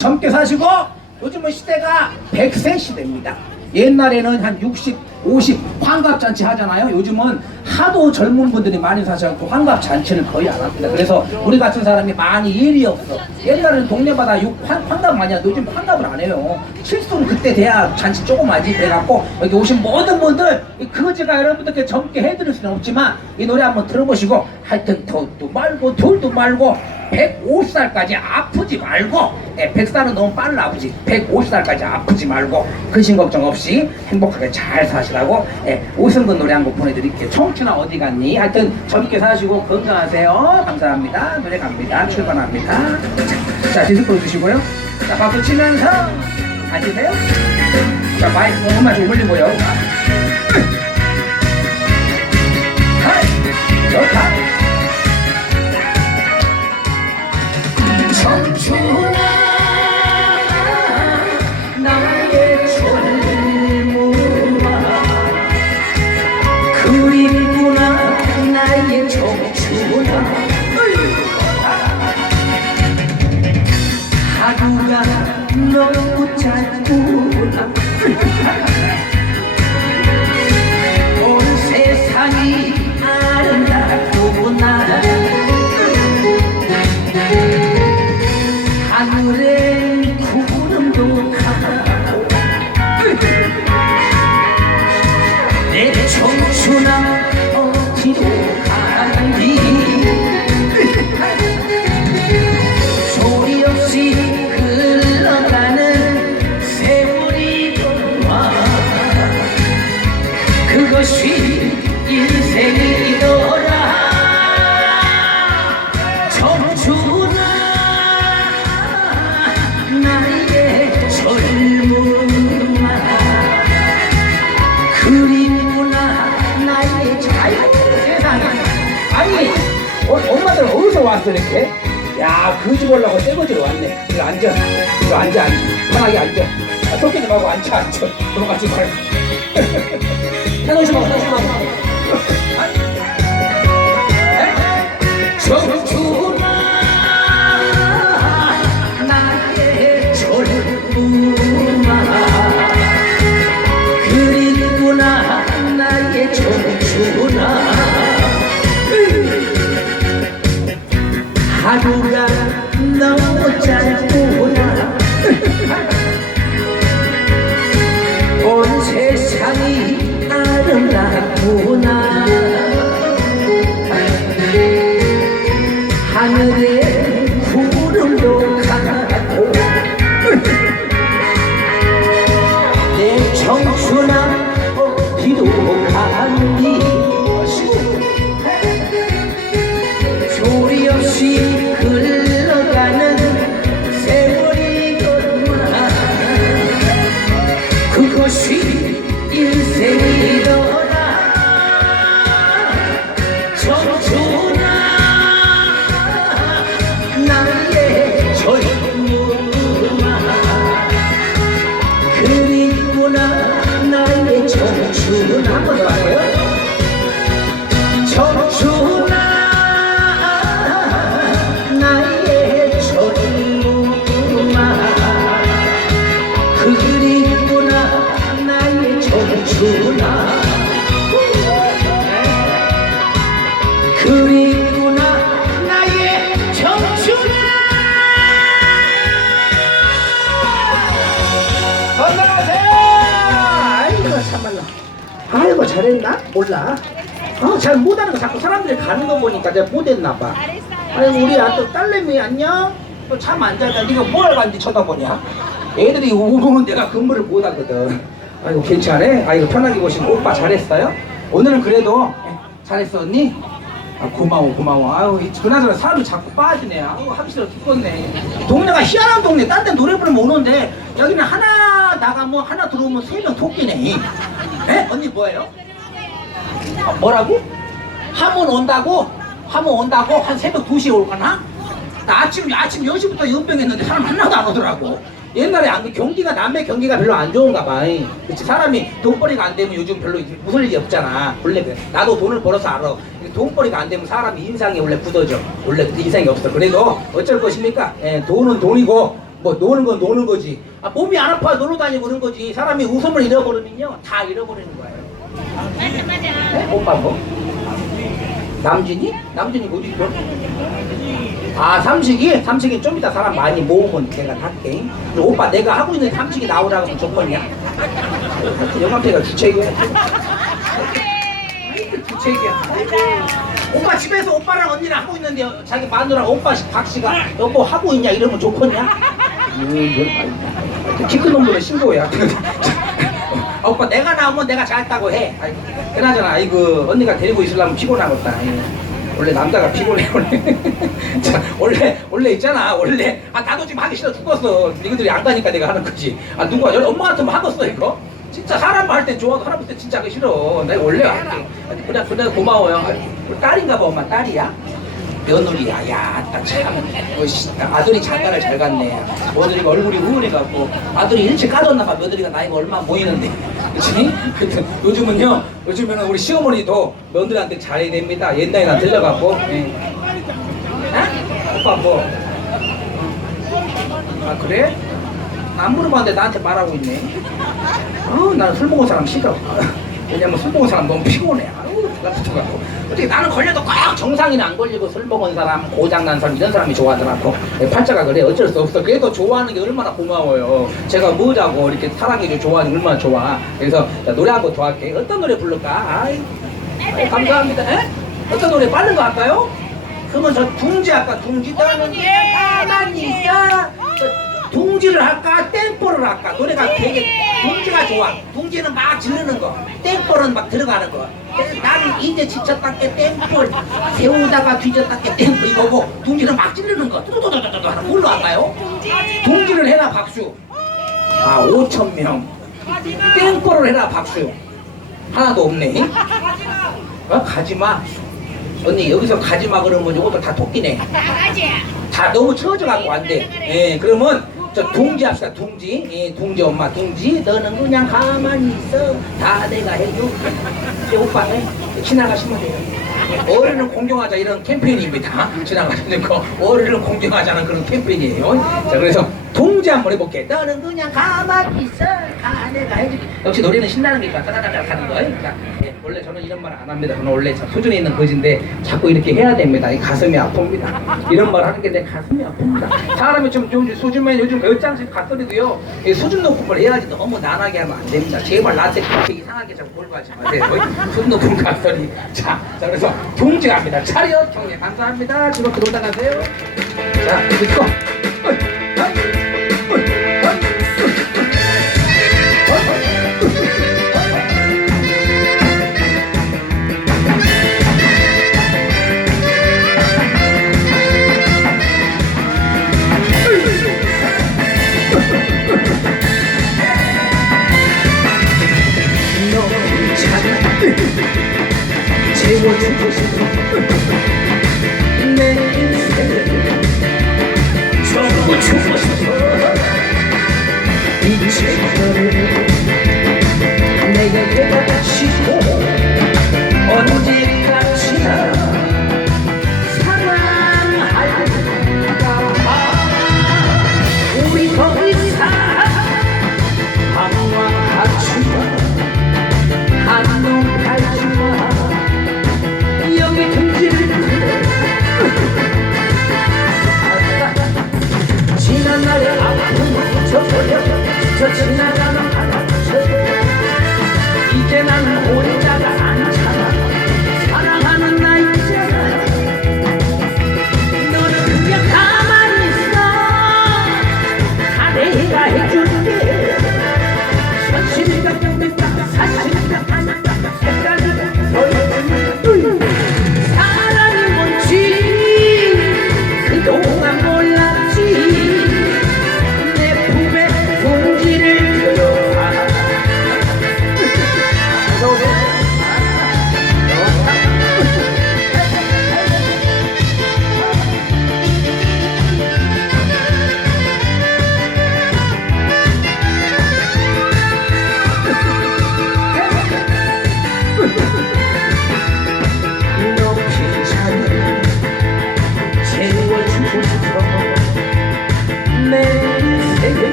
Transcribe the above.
젊게 사시고 요즘은 시대가 100세 시대입니다. 옛날에는 한 60, 50 환갑잔치 하잖아요. 요즘은 하도 젊은 분들이 많이 사셔서 환갑잔치를 거의 안 합니다. 그래서 우리 같은 사람이 많이 일이 없어. 옛날에는 동네마다 육, 환, 환갑 많이 하는데 요즘 환갑을 안 해요. 실수는 그때 돼야 잔치 조금 하지. 그래갖고 여기 오신 모든 분들 그거 제가 여러분들께 젊게 해드릴 수는 없지만 이 노래 한번 들어보시고 하여튼 더도 말고 둘도 말고 150살까지 아프지 말고 예, 100살은 너무 빨라 아버지. 150살까지 아프지 말고 근심 걱정 없이 행복하게 잘 사시라고 예, 오승근 노래 한 곡 보내드릴게요. 청춘아 어디 갔니? 하여튼 젊게 사시고 건강하세요. 감사합니다. 노래 갑니다. 출발합니다. 자 디스코 주시고요. 자 박수 치면서 앉으세요. 자 마이크 조금만 좀 올리고요. 하 너 왔어 이렇게? 야 그지 보려고 떼거지로 왔네. 이거 앉아. 이거 앉아 앉아. 편하게 앉아. 아, 쫓기지 말고 앉아 앉아. 들어가지 말고 편하지? 말고 청춘아 한번 더 할까요? 청춘 잘했나? 몰라 어, 잘 못하는 거 자꾸 사람들이 가는 거 보니까 내가 못했나 봐 아이고 우리 아또 딸내미 안녕 또잠안 자다 네가 뭘 봤는지 쳐다보냐 애들이 오면 내가 근무를 못 하거든 아이고 괜찮아? 아이고 편하게 보시면 오빠 잘했어요? 오늘은 그래도 예, 잘했어 언니? 아, 고마워 고마워 이- 그나저나 사람이 자꾸 빠지네 아유 하기 싫어 죽겠네 동네가 희한한 동네 딴 데 노래 부르면 오는데 여기는 하나 나가면 하나 들어오면 세 명 토끼네 에? 언니 뭐예요? 아, 뭐라고? 하면 온다고? 하면 온다고? 한 새벽 2시에 올까나? 나 아침, 아침 10시부터 연병했는데 사람 하나도 안 오더라고. 옛날에 안, 경기가, 남의 경기가 별로 안 좋은가 봐. 그치, 사람이 돈벌이가 안 되면 요즘 별로 웃을 일이 없잖아. 원래 그래. 나도 돈을 벌어서 알아. 돈벌이가 안 되면 사람이 인상이 원래 굳어져. 원래 그 인상이 없어. 그래도 어쩔 것입니까? 예, 돈은 돈이고, 뭐 노는 건 노는 거지. 아, 몸이 안 아파 놀러 다니고 그런 거지. 사람이 웃음을 잃어버리면요 다 잃어버리는 거예요. 네? 오빠 뭐? 남진이? 남진이 어디 있어? 아 삼식이? 삼식이 좀 이따 사람 많이 모으면 내가 할게. 오빠 내가 하고 있는 삼식이 나오라고 하면 좋겠냐? 영감태가 주책이야. 주책이야. 오빠 집에서 오빠랑 언니랑 하고 있는데 자기 마누라 오빠 씨, 박 씨가 여보 하고 있냐 이러면 좋겠냐? 키큰 놈들은 신고야. 아, 오빠 내가 나오면 내가 잘했다고 해. 아이고, 그나저나 아이고 언니가 데리고 있으려면 피곤하겠다. 아이고, 원래 남자가 피곤해 원래. 자 원래 원래 있잖아 원래 아 나도 지금 하기 싫어 죽었어. 이것들이 안 가니까 내가 하는 거지. 아 누가 열 엄마 같으면 하겠어 이거? 진짜 사람 할땐 좋아도 사람 할땐 진짜 하기 싫어. 내가 원래 할게. 그래 그래 고마워요. 딸인가 봐 엄마 딸이야? 며느리 야, 야, 딱 참, 어, 씨, 아들이 장가를 잘 갔네. 며느리가 얼굴이 우울해갖고, 아들이 일찍 까졌나봐, 며느리가 나이가 얼마 보이는데. 그치? 하여튼, 요즘은요, 요즘에는 우리 시어머니도 며느리한테 잘해야 됩니다. 옛날에 나 들려갖고. 예. 아? 오빠 뭐? 아, 그래? 안 물어봤는데 나한테 말하고 있네. 어, 나는 술 먹은 사람 싫어. 왜냐면 술 먹은 사람 너무 피곤해. 누가 붙어가고. 어떻게 나는 걸려도 꼭 정상이는 안 걸리고 술 먹은 사람, 고장난 사람, 이런 사람이 좋아하더라고. 내 팔자가 그래. 어쩔 수 없어. 그래도 좋아하는 게 얼마나 고마워요. 제가 뭐자고 이렇게 사랑해줘 좋아하는 게 얼마나 좋아. 그래서 자, 노래 한 곡 더 할게. 어떤 노래 부를까? 아이, 아이, 감사합니다. 에? 어떤 노래 빠른 거 할까요? 그러면 저 둥지 할까? 둥지 떠는 게 가만히 있어. 어, 둥지를 할까? 땡볼을 할까? 노래가 되게 둥지가 좋아. 둥지는 막 지르는 거. 땡볼은 막 들어가는 거. 나는 이제 지쳤다 게 땡볼. 세우다가 뒤졌다 게 땡볼 이거고 둥지는 막 지르는 거. 뚜두두두두두 하는 걸로 할까요? 둥지를 해라 박수. 아 5천 명. 땡볼을 해라 박수. 하나도 없네. 어? 가지마. 언니 여기서 가지마 그러면 이것도 다 토끼네. 다 너무 처져 갖고 안 돼. 예, 그러면 저 둥지 합시다. 둥지. 예, 둥지 엄마 둥지. 너는 그냥 가만히 있어. 다 내가 해줘. 이제 오빠 해. 지나가시면 돼요. 예, 어른을 공경하자 이런 캠페인입니다. 지나가시는 거 어른을 공경하자는 그런 캠페인이에요. 자 그래서 동지 한번 해볼게. 너는 그냥 가만히 있어. 다 내가 해줄게. 역시 노래는 신나는 게니까 따다다다 하는 거. 자, 예, 원래 저는 이런 말 안 합니다. 저는 원래 참 수준에 있는 거지인데 자꾸 이렇게 해야 됩니다. 이 가슴이 아픕니다. 이런 말 하는 게 내 가슴이 아픕니다. 사람이 좀, 좀 수준면 요즘 별장식 갔더니도요. 이 수준 높은 걸 해야지 너무 난하게 하면 안 됩니다. 제발 나한테 그렇게 이상하게 자꾸 몰고 가지 마세요. 수준 높은 갔더니 자, 자 그래서 갑니다. 차렷 경례 감사합니다. 지금 들어오다 가세요. 자, 이거. 이제